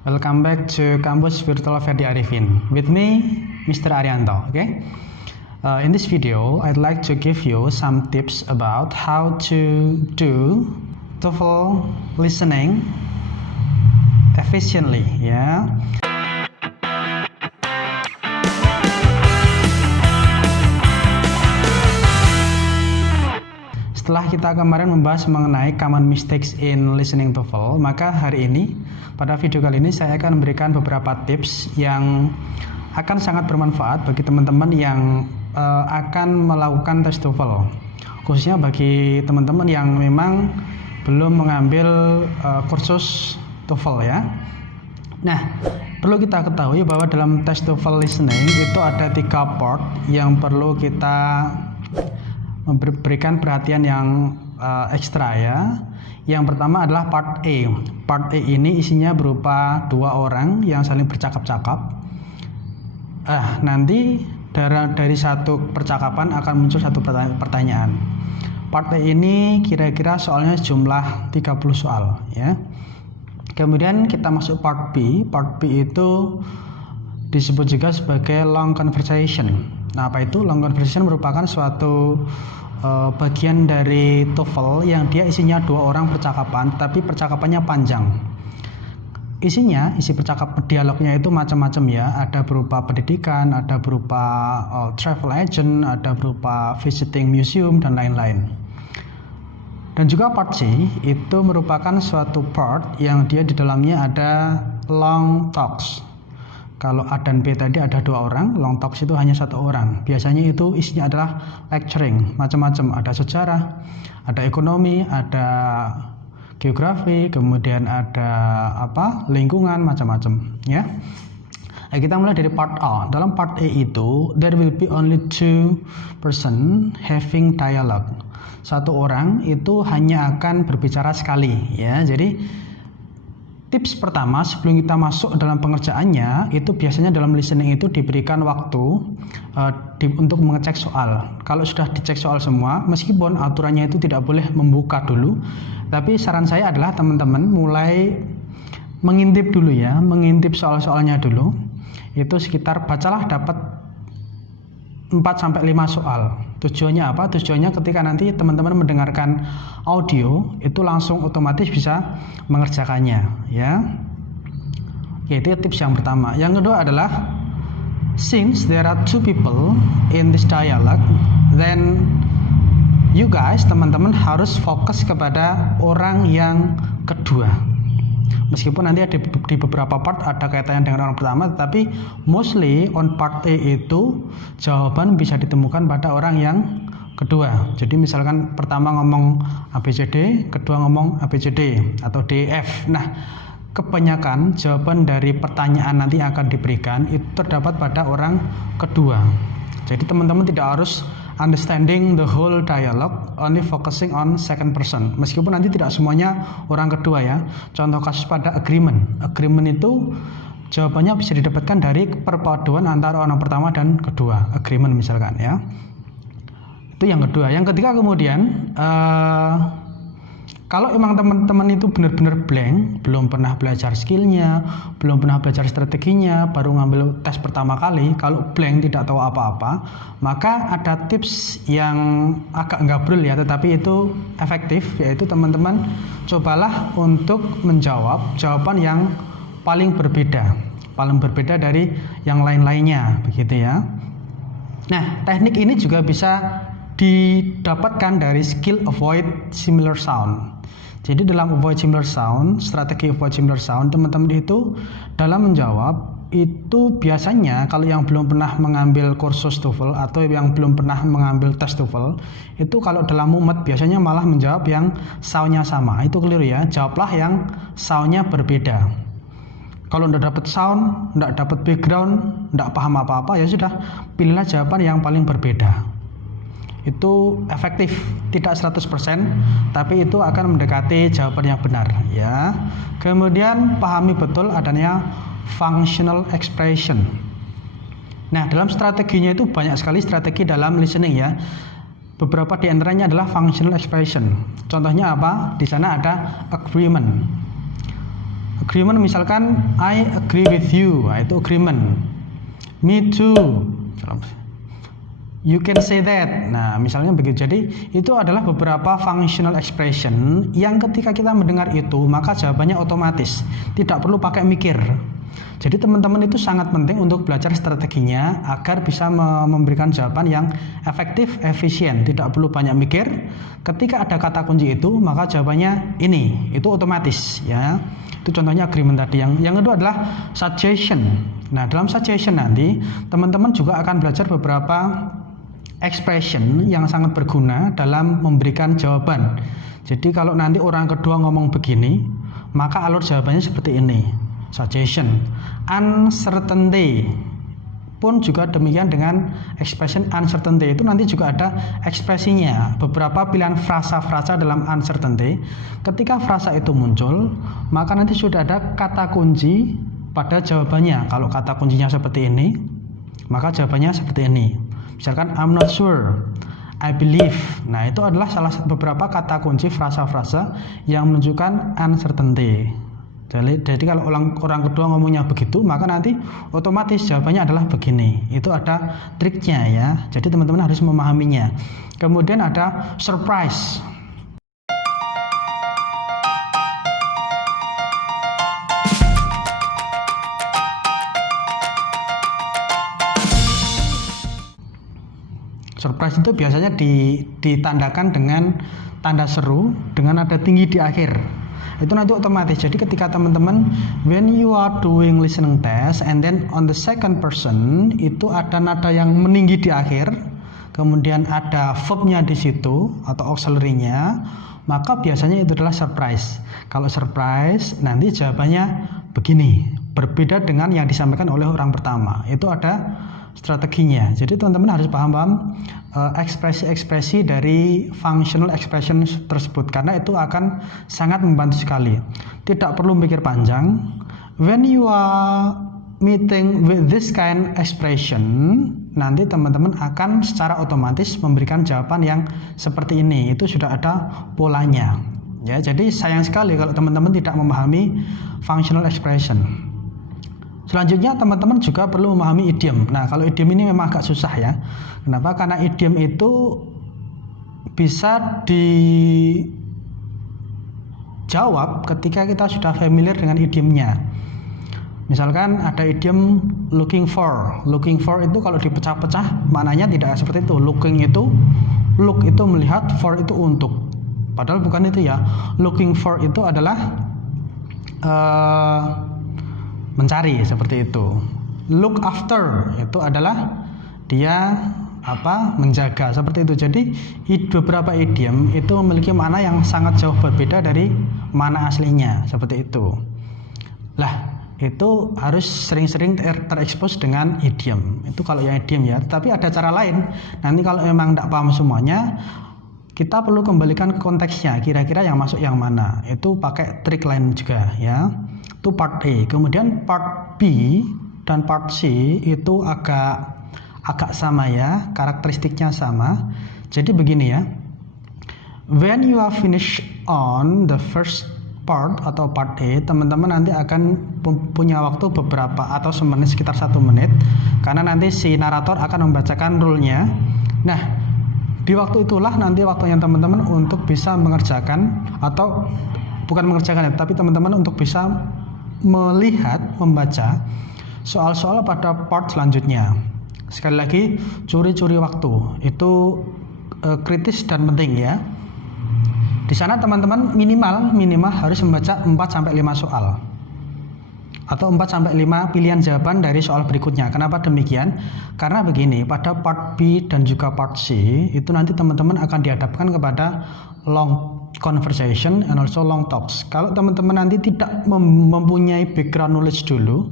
Welcome back to Kampus Virtual Ferdi Arifin. With me, Mr. Arianto. Okay. In this video, I'd like to give you some tips about how to do TOEFL listening efficiently. Yeah. Setelah kita kemarin membahas mengenai common mistakes in listening TOEFL, maka hari ini pada video kali ini saya akan memberikan beberapa tips yang akan sangat bermanfaat bagi teman-teman yang akan melakukan tes TOEFL, khususnya bagi teman-teman yang memang belum mengambil kursus TOEFL ya. Nah, perlu kita ketahui bahwa dalam tes TOEFL listening itu ada 3 part yang perlu kita memberikan perhatian yang ekstra ya. Yang pertama adalah part A. Part A ini isinya berupa 2 orang yang saling bercakap-cakap. Nanti dari satu percakapan akan muncul satu pertanyaan. Part A ini kira-kira soalnya jumlah 30 soal ya. Kemudian kita masuk part B. Part B itu disebut juga sebagai long conversation. Nah, apa itu? Long conversation merupakan suatu bagian dari TOEFL yang dia isinya 2 orang percakapan, tapi percakapannya panjang. Isi percakapan dialognya itu macam-macam ya. Ada berupa pendidikan, ada berupa travel agent, ada berupa visiting museum dan lain-lain. Dan juga part C itu merupakan suatu part yang dia di dalamnya ada long talks. Kalau A dan B tadi ada 2 orang, long talks itu hanya 1 orang. Biasanya itu isinya adalah lecturing, macam-macam. Ada sejarah, ada ekonomi, ada geografi, kemudian ada lingkungan, macam-macam. Ya. Nah, kita mulai dari part A. Dalam part A itu, there will be only 2 person having dialogue. 1 orang itu hanya akan berbicara sekali. Ya, jadi tips pertama sebelum kita masuk dalam pengerjaannya itu biasanya dalam listening itu diberikan waktu untuk mengecek soal. Kalau sudah dicek soal semua, meskipun aturannya itu tidak boleh membuka dulu, tapi saran saya adalah teman-teman mulai mengintip dulu ya, mengintip soal-soalnya dulu. Itu sekitar bacalah dapat 4-5 soal. Tujuannya apa? Tujuannya ketika nanti teman-teman mendengarkan audio itu langsung otomatis bisa mengerjakannya ya. Itu tips yang pertama. Yang kedua adalah since there are 2 people in this dialogue, then you guys, teman-teman harus fokus kepada orang yang kedua. Meskipun nanti di beberapa part ada kaitannya dengan orang pertama, tetapi mostly on part A itu jawaban bisa ditemukan pada orang yang kedua. Jadi misalkan pertama ngomong ABCD, kedua ngomong ABCD atau DEF. Nah, kebanyakan jawaban dari pertanyaan nanti akan diberikan itu terdapat pada orang kedua. Jadi teman-teman tidak harus understanding the whole dialogue, only focusing on second person. Meskipun nanti tidak semuanya orang kedua ya. Contoh kasus pada agreement. Agreement itu jawabannya bisa didapatkan dari perpaduan antara orang pertama dan kedua. Agreement misalkan ya. Itu yang kedua. Yang ketiga kemudian kalau emang teman-teman itu benar-benar blank, belum pernah belajar skillnya, belum pernah belajar strateginya, baru ngambil tes pertama kali, kalau blank tidak tahu apa-apa, maka ada tips yang agak gabrul ya, tetapi itu efektif, yaitu teman-teman cobalah untuk menjawab jawaban yang paling berbeda dari yang lain-lainnya, begitu ya. Nah, teknik ini juga bisa didapatkan dari skill avoid similar sound. Jadi dalam avoid similar sound, strategi avoid similar sound, teman-teman itu dalam menjawab itu biasanya kalau yang belum pernah mengambil kursus TOEFL atau yang belum pernah mengambil tes TOEFL, itu kalau dalam mumet biasanya malah menjawab yang soundnya sama. Itu keliru ya, jawablah yang soundnya berbeda. Kalau tidak dapat sound, tidak dapat background, tidak paham apa-apa, ya sudah, pilihlah jawaban yang paling berbeda. Itu efektif, tidak 100%, tapi itu akan mendekati jawaban yang benar ya. Kemudian pahami betul adanya functional expression. Nah, dalam strateginya itu banyak sekali strategi dalam listening ya. Beberapa di antaranya adalah functional expression. Contohnya apa? Di sana ada agreement. Agreement misalkan I agree with you, nah, itu agreement. Me too. You can say that. Nah, misalnya begitu. Jadi, itu adalah beberapa functional expression yang ketika kita mendengar itu, maka jawabannya otomatis. Tidak perlu pakai mikir. Jadi, teman-teman itu sangat penting untuk belajar strateginya agar bisa memberikan jawaban yang efektif, efisien. Tidak perlu banyak mikir. Ketika ada kata kunci itu, maka jawabannya ini. Itu otomatis, ya. Itu contohnya agreement tadi. Yang kedua adalah suggestion. Nah, dalam suggestion nanti, teman-teman juga akan belajar beberapa expression yang sangat berguna dalam memberikan jawaban. Jadi kalau nanti orang kedua ngomong begini, maka alur jawabannya seperti ini. Suggestion. Uncertainty pun juga demikian dengan expression uncertainty. Itu nanti juga ada ekspresinya. Beberapa pilihan frasa-frasa dalam uncertainty. Ketika frasa itu muncul, maka nanti sudah ada kata kunci pada jawabannya. Kalau kata kuncinya seperti ini, maka jawabannya seperti ini. Misalkan I'm not sure, I believe. Nah, itu adalah salah satu beberapa kata kunci frasa-frasa yang menunjukkan uncertainty. Jadi kalau orang kedua ngomongnya begitu, maka nanti otomatis jawabannya adalah begini. Itu ada triknya ya. Jadi teman-teman harus memahaminya. Kemudian ada surprise. Surprise itu biasanya ditandakan dengan tanda seru dengan nada tinggi di akhir. Itu nanti otomatis. Jadi ketika teman-teman when you are doing listening test and then on the second person itu ada nada yang meninggi di akhir, kemudian ada verbnya di situ atau auxiliary-nya, maka biasanya itu adalah surprise. Kalau surprise nanti jawabannya begini, berbeda dengan yang disampaikan oleh orang pertama. Itu ada strateginya. Jadi teman-teman harus paham ekspresi-ekspresi dari functional expression tersebut karena itu akan sangat membantu sekali. Tidak perlu mikir panjang. When you are meeting with this kind expression, nanti teman-teman akan secara otomatis memberikan jawaban yang seperti ini. Itu sudah ada polanya. Ya, jadi sayang sekali kalau teman-teman tidak memahami functional expression. Selanjutnya teman-teman juga perlu memahami idiom. Nah, kalau idiom ini memang agak susah ya. Kenapa? Karena idiom itu bisa dijawab ketika kita sudah familiar dengan idiomnya. Misalkan ada idiom looking for. Looking for itu kalau dipecah-pecah maknanya tidak seperti itu. Looking itu, look itu melihat, for itu untuk. Padahal bukan itu ya. Looking for itu adalah mencari, seperti itu. Look after itu adalah dia menjaga, seperti itu. Jadi beberapa idiom itu memiliki makna yang sangat jauh berbeda dari makna aslinya, seperti itu. Lah, itu harus sering-sering terekspos dengan idiom. Itu kalau yang idiom ya. Tapi ada cara lain. Nanti kalau memang tidak paham semuanya, kita perlu kembalikan ke konteksnya, kira-kira yang masuk yang mana. Itu pakai trik lain juga ya. Itu part A. Kemudian part B dan part C itu agak sama ya, karakteristiknya sama. Jadi begini ya. When you are finished on the first part atau part A, teman-teman nanti akan punya waktu beberapa atau sekitar 1 menit karena nanti si narator akan membacakan rule-nya. Nah, di waktu itulah nanti waktunya teman-teman untuk bisa mengerjakan atau bukan mengerjakan ya, tapi teman-teman untuk bisa melihat, membaca soal-soal pada part selanjutnya. Sekali lagi, curi-curi waktu itu kritis dan penting ya. Di sana teman-teman minimal harus membaca 4-5 soal atau 4-5 pilihan jawaban dari soal berikutnya. Kenapa demikian? Karena begini, pada part B dan juga part C itu nanti teman-teman akan dihadapkan kepada long conversation and also long talks. Kalau teman-teman nanti tidak mempunyai background knowledge dulu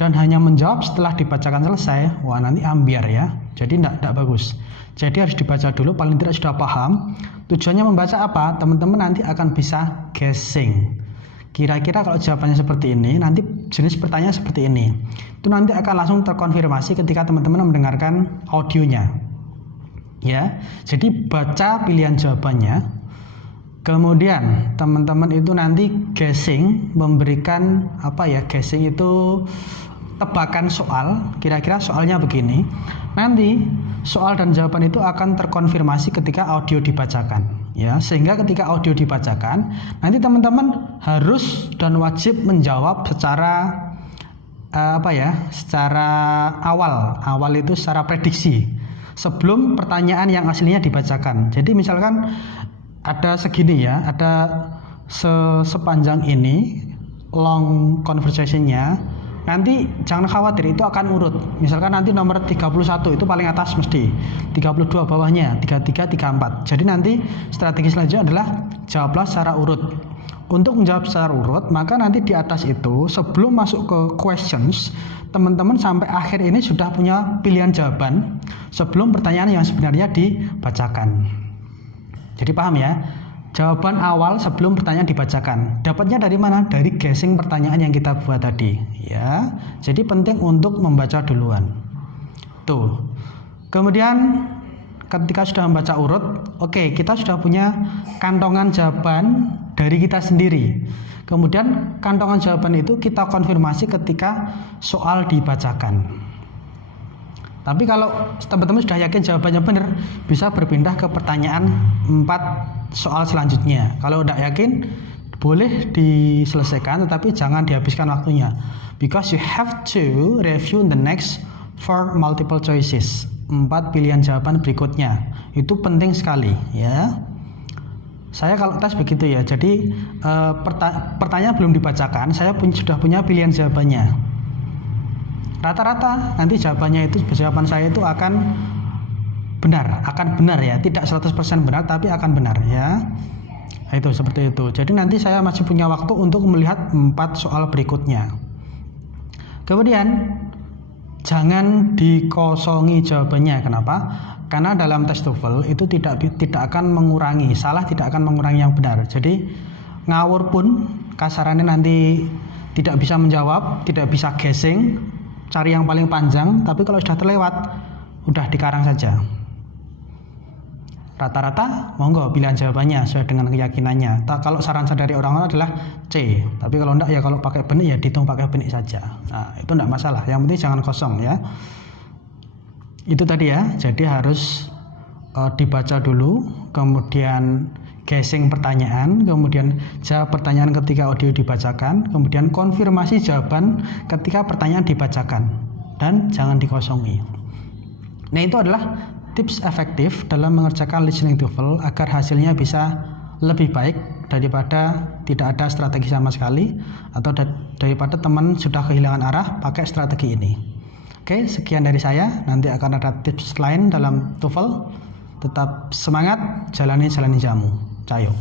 dan hanya menjawab setelah dibacakan selesai, wah nanti ambiar ya. Jadi tidak bagus. Jadi harus dibaca dulu, paling tidak sudah paham. Tujuannya membaca apa? Teman-teman nanti akan bisa guessing. Kira-kira kalau jawabannya seperti ini, nanti jenis pertanyaan seperti ini. Itu nanti akan langsung terkonfirmasi ketika teman-teman mendengarkan audionya. Ya, jadi baca pilihan jawabannya. Kemudian teman-teman itu nanti guessing, memberikan guessing itu tebakan soal, kira-kira soalnya begini. Nanti soal dan jawaban itu akan terkonfirmasi ketika audio dibacakan, ya. Sehingga ketika audio dibacakan, nanti teman-teman harus dan wajib menjawab secara secara awal itu secara prediksi sebelum pertanyaan yang aslinya dibacakan. Jadi misalkan ada segini ya, ada sepanjang ini long conversation-nya. Nanti jangan khawatir, itu akan urut. Misalkan nanti nomor 31 itu paling atas mesti, 32 bawahnya, 33, 34. Jadi nanti strategi selanjutnya adalah jawablah secara urut. Untuk menjawab secara urut, maka nanti di atas itu sebelum masuk ke questions, teman-teman sampai akhir ini sudah punya pilihan jawaban sebelum pertanyaan yang sebenarnya dibacakan. Jadi paham ya? Jawaban awal sebelum pertanyaan dibacakan. Dapatnya dari mana? Dari guessing pertanyaan yang kita buat tadi, ya. Jadi penting untuk membaca duluan. Tuh. Kemudian ketika sudah membaca urut, oke, kita sudah punya kantongan jawaban dari kita sendiri. Kemudian kantongan jawaban itu kita konfirmasi ketika soal dibacakan. Tapi kalau teman-teman sudah yakin jawabannya benar, bisa berpindah ke pertanyaan 4 soal selanjutnya. Kalau udah yakin, boleh diselesaikan, tetapi jangan dihabiskan waktunya. Because you have to review the next 4 multiple choices. 4 pilihan jawaban berikutnya. Itu penting sekali, ya. Saya kalau tes begitu ya. Jadi pertanyaan belum dibacakan, saya sudah punya pilihan jawabannya. Rata-rata nanti jawaban saya itu akan benar ya, tidak 100% benar tapi akan benar ya. Itu seperti itu. Jadi nanti saya masih punya waktu untuk melihat 4 soal berikutnya. Kemudian jangan dikosongi jawabannya. Kenapa? Karena dalam tes TOEFL itu tidak akan mengurangi, salah tidak akan mengurangi yang benar. Jadi ngawur pun kasarannya nanti tidak bisa menjawab, tidak bisa guessing, cari yang paling panjang, tapi kalau sudah terlewat, udah dikarang saja. Rata-rata monggo pilihan jawabannya sesuai dengan keyakinannya. Kalau saran saya dari orang-orang adalah C, tapi kalau enggak ya kalau pakai benik ya dihitung pakai benik saja. Nah, itu enggak masalah, yang penting jangan kosong ya. Itu tadi ya, jadi harus dibaca dulu, kemudian guessing pertanyaan, kemudian jawab pertanyaan ketika audio dibacakan, kemudian konfirmasi jawaban ketika pertanyaan dibacakan, dan jangan dikosongi. Nah, itu adalah tips efektif dalam mengerjakan listening TOEFL agar hasilnya bisa lebih baik daripada tidak ada strategi sama sekali, atau daripada teman sudah kehilangan arah pakai strategi ini. Oke, sekian dari saya. Nanti akan ada tips lain dalam TOEFL. Tetap semangat, jalani jamu. Cayo.